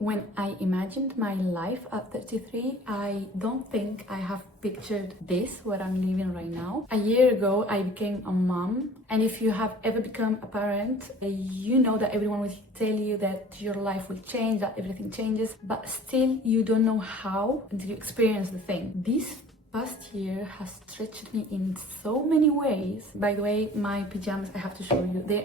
When I imagined my life at 33, I don't think I have pictured this, what I'm living right now. A year ago, I became a mom. And if you have ever become a parent, you know that everyone will tell you that your life will change, that everything changes, but still you don't know how until you experience the thing. This past year has stretched me in so many ways. By the way, my pajamas, I have to show you. They're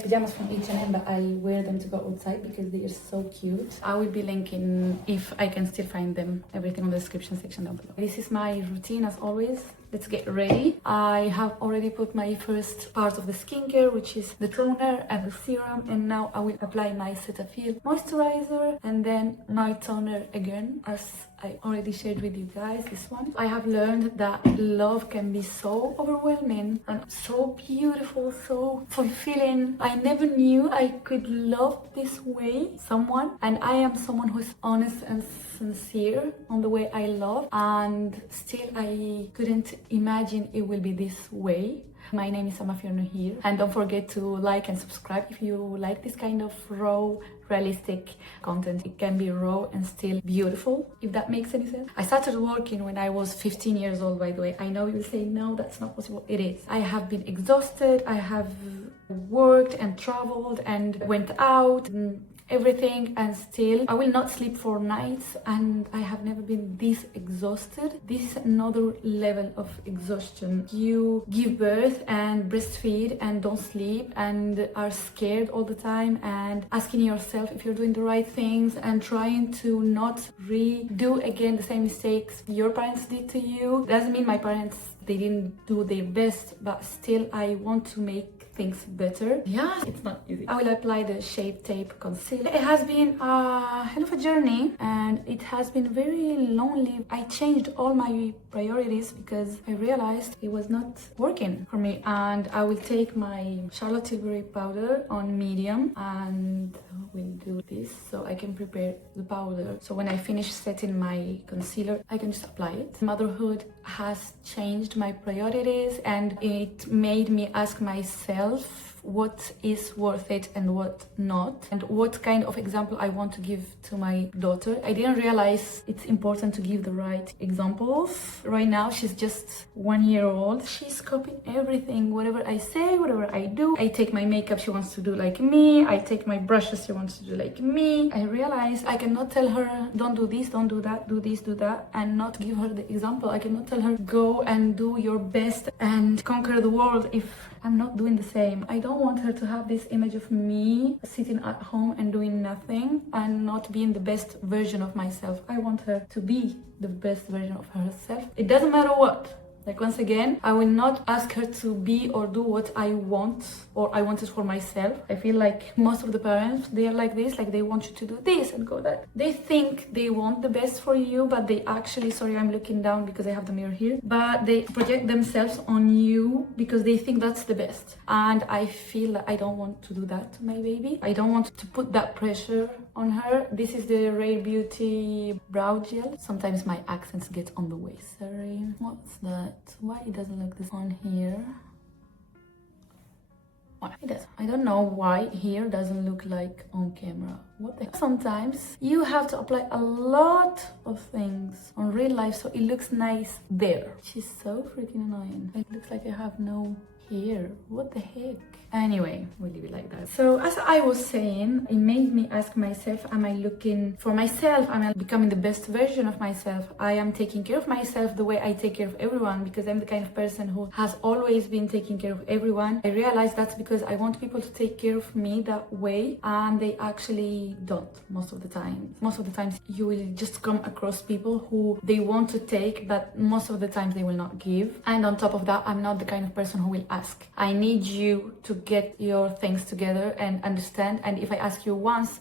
pajamas from H&M, but I wear them to go outside because they are so cute. I will be linking, if I can still find them, everything on the description section down below. This is my routine as always. Let's get ready. I have already put my first part of the skincare, which is the toner and the serum, and now I will apply my Cetaphil moisturizer and then my toner again, as I already shared with you guys this one. I have learned that love can be so overwhelming and so beautiful, so fulfilling. I never knew I could love this way someone, and I am someone who's honest and sincere on the way I love, and still I couldn't imagine it will be this way. My name is Sama here, and don't forget to like and subscribe if you like this kind of raw, realistic content. It can be raw and still beautiful, if that makes any sense. I started working when I was 15 years old, by the way. I know you'll say, no, that's not possible. It is. I have been exhausted. I have worked and traveled and went out, everything, and still I will not sleep for nights, and I have never been this exhausted. This is another level of exhaustion. You give birth and breastfeed and don't sleep and are scared all the time and asking yourself if you're doing the right things and trying to not redo again the same mistakes your parents did to you. Doesn't mean my parents, they didn't do their best, but still I want to make things better. Yeah, it's not easy. I will apply the Shape Tape Concealer. It has been a hell of a journey and it has been very lonely. I changed all my priorities because I realized it was not working for me, and I will take my Charlotte Tilbury powder on medium and we'll do this so I can prepare the powder. So when I finish setting my concealer, I can just apply it. Motherhood has changed my priorities and it made me ask myself what is worth it and what not, and what kind of example I want to give to my daughter. I didn't realize it's important to give the right examples. Right now she's just 1 year old. She's copying everything, whatever I say, whatever I do. I take my makeup, she wants to do like me. I take my brushes, she wants to do like me. I realize I cannot tell her don't do this, don't do that, do this, do that, and not give her the example. I cannot tell her go and do your best and conquer the world if I'm not doing the same. I don't want her to have this image of me sitting at home and doing nothing and not being the best version of myself. I want her to be the best version of herself. It doesn't matter what. Like, once again, I will not ask her to be or do what I want or I want it for myself. I feel like most of the parents, they are like this, like they want you to do this and go that. They think they want the best for you, but they actually, sorry, I'm looking down because I have the mirror here, but they project themselves on you because they think that's the best. And I feel like I don't want to do that to my baby. I don't want to put that pressure on her. This is the Rare Beauty brow gel. Sometimes my accents get on the way. Sorry. What's that? Why it doesn't look this on here? Why it does? I don't know why here doesn't look like on camera. What the heck? Sometimes you have to apply a lot of things on real life so it looks nice there. She's so freaking annoying. It looks like I have no hair. What the heck? Anyway, we'll leave it like that. So as I was saying, it made me ask myself, am I looking for myself? Am I becoming the best version of myself? I am taking care of myself the way I take care of everyone because I'm the kind of person who has always been taking care of everyone. I realized that's because I want people to take care of me that way, and they actually don't most of the time. Most of the times you will just come across people who they want to take, but most of the times they will not give. And on top of that, I'm not the kind of person who will ask. I need you to get your things together and understand, and if I ask you once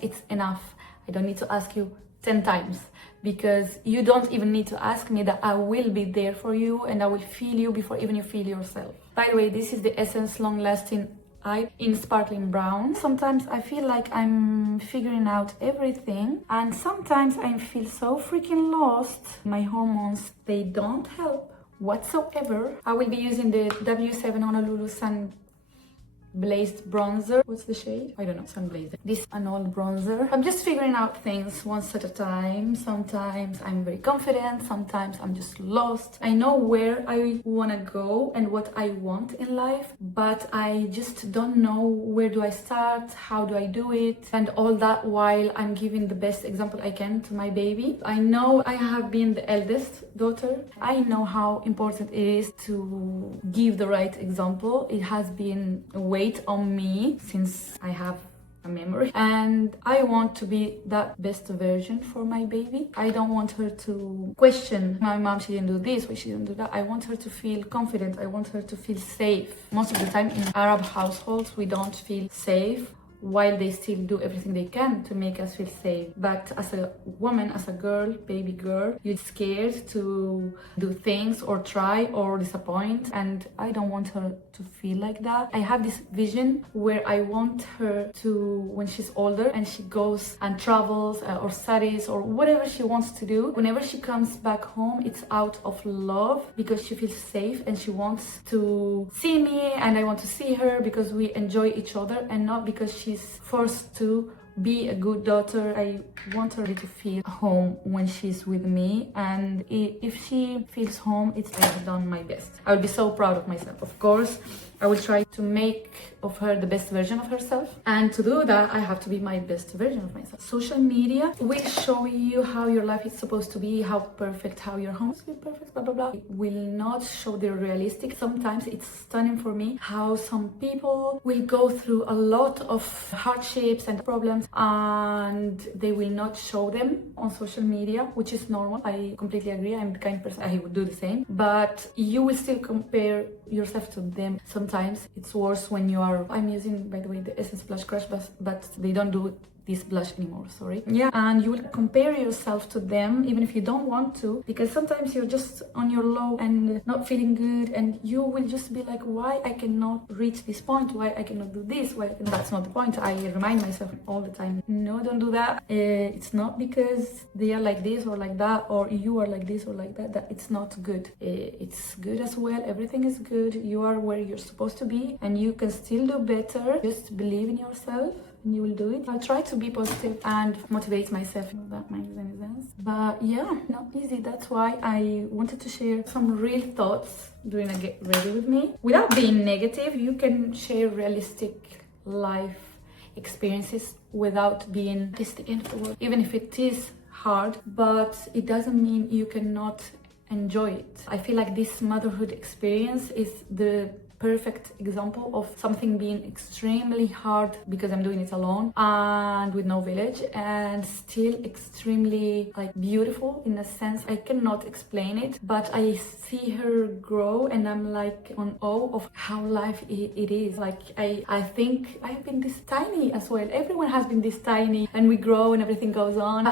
it's enough. I don't need to ask you 10 times, because you don't even need to ask me. That I will be there for you and I will feel you before even you feel yourself. By the way, this is the Essence Long Lasting Eye in Sparkling Brown. Sometimes I feel like I'm figuring out everything, and sometimes I feel so freaking lost. My hormones, they don't help whatsoever. I will be using the W7 Honolulu Sun blazed bronzer. What's the shade? I don't know, sun blazer. This an old bronzer. I'm just figuring out things once at a time. Sometimes I'm very confident, sometimes I'm just lost. I know where I want to go and what I want in life, but I just don't know where do I start, how do I do it, and all that while I'm giving the best example I can to my baby. I know I have been the eldest daughter. I know how important it is to give the right example. It has been a weight on me since I have a memory, and I want to be that best version for my baby. I don't want her to question my mom, she didn't do this, why she didn't do that. I want her to feel confident. I want her to feel safe. Most of the time in Arab households we don't feel safe, while they still do everything they can to make us feel safe. But as a woman, as a girl, baby girl, you're scared to do things or try or disappoint, and I don't want her to feel like that. I have this vision where I want her to, when she's older and she goes and travels or studies or whatever she wants to do, whenever she comes back home, it's out of love because she feels safe and she wants to see me and I want to see her because we enjoy each other, and not because she's forced to be a good daughter. I want her to feel home when she's with me, and if she feels home, it's I've done my best. I will be so proud of myself. Of course, I will try to make of her the best version of herself, and to do that I have to be my best version of myself. Social media will show you how your life is supposed to be, how perfect, how your home is perfect, blah blah blah. It will not show the realistic. Sometimes it's stunning for me how some people will go through a lot of hardships and problems and they will not show them on social media, which is normal. I completely agree. I'm the kind of person I would do the same, but you will still compare yourself to them. Sometimes it's worse when you are, I'm using, by the way, the Essence Blush Crush, but they don't do this blush anymore, sorry. Yeah, and you will compare yourself to them even if you don't want to, because sometimes you're just on your low and not feeling good, and you will just be like, why I cannot reach this point, why I cannot do this, why that's not the point. I remind myself all the time, no, don't do that. It's not because they are like this or like that, or you are like this or like that, that it's not good. It's good as well. Everything is good. You are where you're supposed to be and you can still do better. Just believe in yourself and you will do it. I'll try to be positive and motivate myself. That makes any sense. But yeah, not easy. That's why I wanted to share some real thoughts during a get ready with me. Without being negative, you can share realistic life experiences without being, this is the end of the world. Even if it is hard, but it doesn't mean you cannot enjoy it. I feel like this motherhood experience is the perfect example of something being extremely hard because I'm doing it alone and with no village, and still extremely like beautiful in a sense. I cannot explain it, but I see her grow and I'm like on awe of how life it is. Like I think I've been this tiny as well. Everyone has been this tiny and we grow and everything goes on.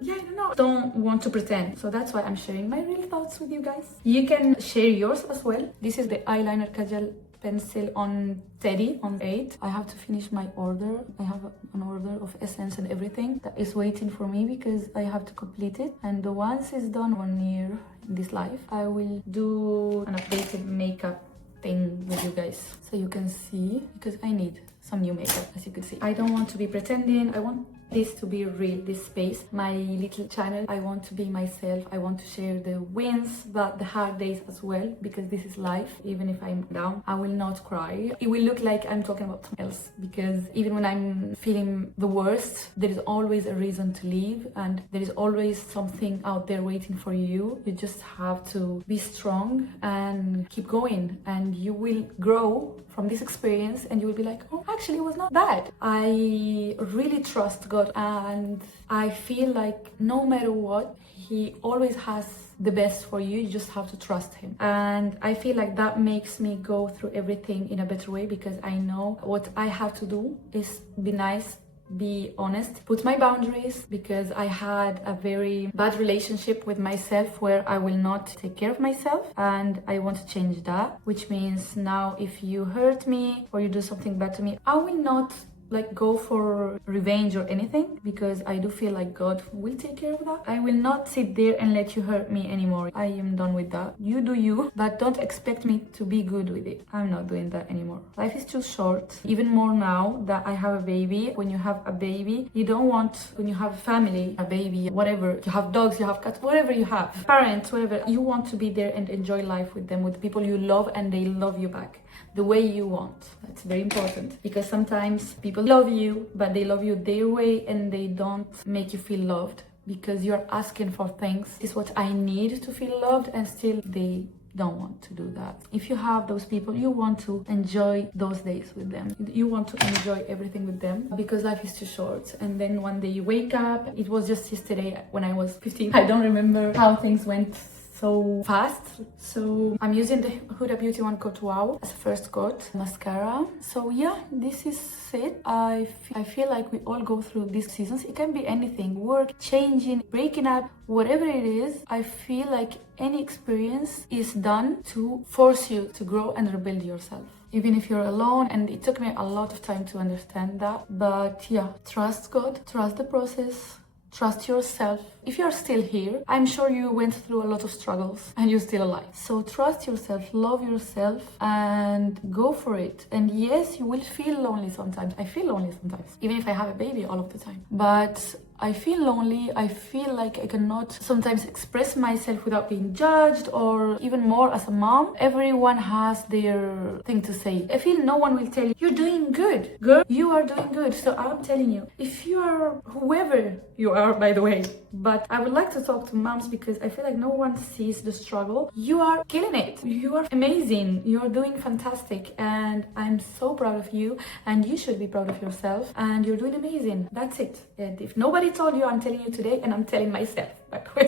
Yeah, I don't know. Don't want to pretend. So that's why I'm sharing my real thoughts with you guys. You can share yours as well. This is the eyeliner kajal pencil on Teddy on 8. I have to finish my order. I have an order of essence and everything that is waiting for me because I have to complete it. And once it's done 1 year in this life, I will do an updated makeup thing with you guys so you can see, because I need some new makeup, as you could see. I don't want to be pretending. I want this to be real, this space, my little channel. I want to be myself. I want to share the wins but the hard days as well, because this is life. Even if I'm down, I will not cry. It will look like I'm talking about something else, because even when I'm feeling the worst, there is always a reason to leave and there is always something out there waiting for you. You just have to be strong and keep going, and you will grow from this experience and you will be like, oh, actually it was not bad. I really trust God and I feel like no matter what, He always has the best for you. You just have to trust Him. And I feel like that makes me go through everything in a better way, because I know what I have to do is be nice, be honest, put my boundaries, because I had a very bad relationship with myself where I will not take care of myself, and I want to change that, which means now if you hurt me or you do something bad to me, I will not like go for revenge or anything, because I do feel like God will take care of that. I will not sit there and let you hurt me anymore. I am done with that. You do you, but don't expect me to be good with it. I'm not doing that anymore. Life is too short, even more now that I have a baby. When you have a baby, you don't want, when you have a family, a baby, whatever, you have dogs, you have cats, whatever you have, parents, whatever, you want to be there and enjoy life with them, with the people you love, and they love you back the way you want. That's very important, because sometimes people love you, but they love you their way and they don't make you feel loved, because you're asking for things. This is what I need to feel loved, and still they don't want to do that. If you have those people, you want to enjoy those days with them. You want to enjoy everything with them, because life is too short. And then one day you wake up. It was just yesterday when I was 15. I don't remember how things went so fast. So I'm using the Huda Beauty one coat wow as a first coat mascara. So yeah, this is it. I feel like we all go through these seasons. It can be anything: work, changing, breaking up, whatever it is. I feel like any experience is done to force you to grow and rebuild yourself, even if you're alone. And it took me a lot of time to understand that. But yeah, trust God, trust the process, trust yourself. If you're still here, I'm sure you went through a lot of struggles and you're still alive. So trust yourself, love yourself, and go for it. And yes, you will feel lonely sometimes. I feel lonely sometimes, even if I have a baby all of the time. But I feel lonely. I feel like I cannot sometimes express myself without being judged, or even more as a mom. Everyone has their thing to say. I feel no one will tell you, you're doing good. Girl, you are doing good. So I'm telling you, if you are whoever you are, by the way, but I would like to talk to moms, because I feel like no one sees the struggle. You are killing it. You are amazing. You're doing fantastic. And I'm so proud of you. And you should be proud of yourself. And you're doing amazing. That's it. And if nobody told you, I'm telling you today, and I'm telling myself.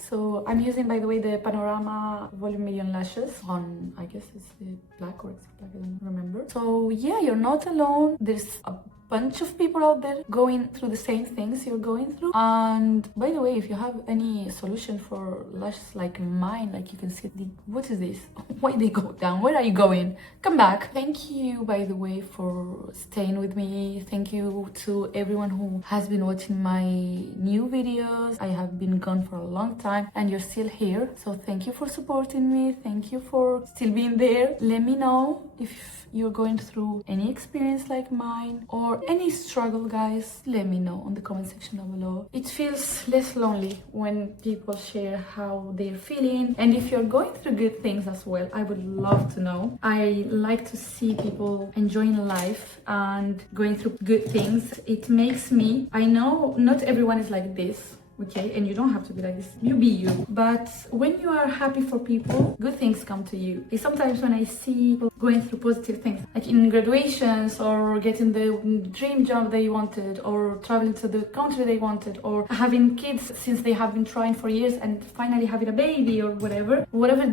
So I'm using, by the way, the Panorama Volume Million Lashes on, I guess it's the black, or it's black, I don't remember. So yeah, you're not alone. There's a bunch of people out there going through the same things you're going through. And by the way, if you have any solution for lashes like mine, like you can see what is this? Why they go down? Where are you going? Come back. Thank you, by the way, for staying with me. Thank you to everyone who has been watching my new videos. I have been gone for a long time and you're still here, so thank you for supporting me. Thank you for still being there. Let me know if you're going through any experience like mine or any struggle, guys. Let me know on the comment section down below. It feels less lonely when people share how they're feeling, and if you're going through good things as well, I would love to know. I like to see people enjoying life and going through good things. It makes me, I know not everyone is like this, okay, and you don't have to be like this, you be you. But when you are happy for people, good things come to you. Sometimes when I see people going through positive things, like in graduations, or getting the dream job they wanted, or traveling to the country they wanted, or having kids since they have been trying for years and finally having a baby, or whatever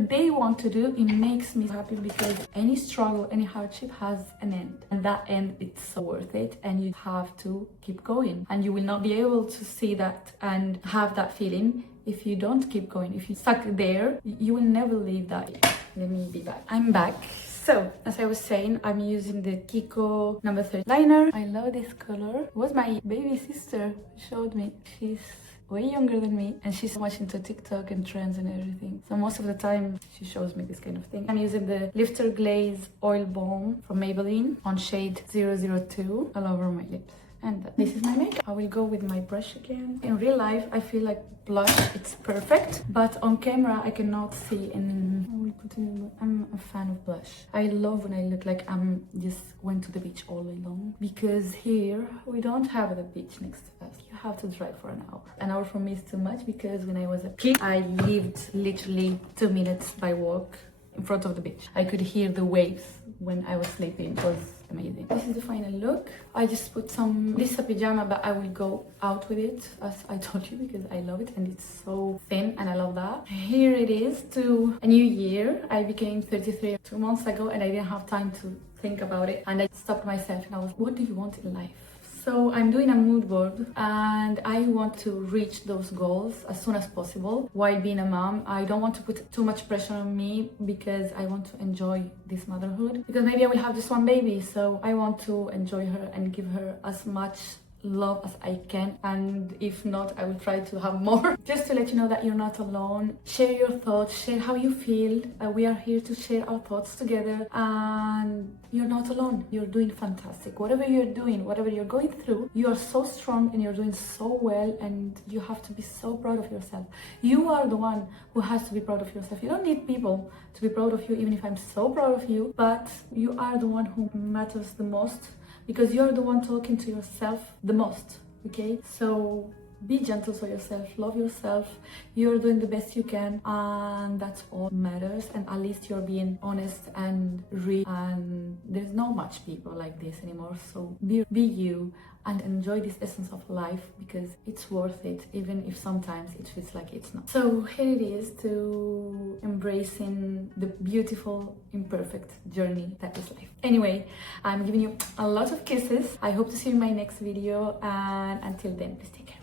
they want to do, it makes me happy, because any struggle, any hardship has an end, and that end, it's so worth it, and you have to keep going. And you will not be able to see that and have that feeling if you don't keep going. If you stuck there, you will never leave that. Let me be back. I'm back. So, as I was saying, I'm using the Kiko number 30 liner. I love this color. It was my baby sister who showed me. She's way younger than me, and she's much into TikTok and trends and everything. So most of the time, she shows me this kind of thing. I'm using the Lifter Glaze Oil Balm from Maybelline on shade 002 all over my lips. And this is my makeup. I will go with my brush again. In real life, I feel like blush, it's perfect, but on camera, I cannot see. And I'm a fan of blush. I love when I look like I'm just went to the beach all day long, because here we don't have the beach next to us. You have to drive for an hour. An hour for me is too much, because when I was a kid, I lived literally 2 minutes by walk in front of the beach. I could hear the waves when I was sleeping. It was amazing. This is the final look. I just put this is a pajama, but I will go out with it, as I told you, because I love it and it's so thin and I love that. Here it is to a new year. I became 33 2 months ago and I didn't have time to think about it, and I stopped myself and I was, what do you want in life? So I'm doing a mood board and I want to reach those goals as soon as possible while being a mom. I don't want to put too much pressure on me because I want to enjoy this motherhood, because maybe I will have just one baby, so I want to enjoy her and give her as much love as I can, and if not, I will try to have more. Just to let you know that you're not alone. Share your thoughts, share how you feel. We are here to share our thoughts together, and you're not alone. You're doing fantastic. Whatever you're doing, whatever you're going through, you are so strong and you're doing so well, and you have to be so proud of yourself. You are the one who has to be proud of yourself. You don't need people to be proud of you, even if I'm so proud of you, but you are the one who matters the most, because you're the one talking to yourself the most, okay? So be gentle to yourself, love yourself. You're doing the best you can, and that's all matters. And at least you're being honest and real, and there's not much people like this anymore. So be you and enjoy this essence of life, because it's worth it, even if sometimes it feels like it's not. So here it is, to embracing the beautiful, imperfect journey that is life. Anyway, I'm giving you a lot of kisses. I hope to see you in my next video, and until then, please take care.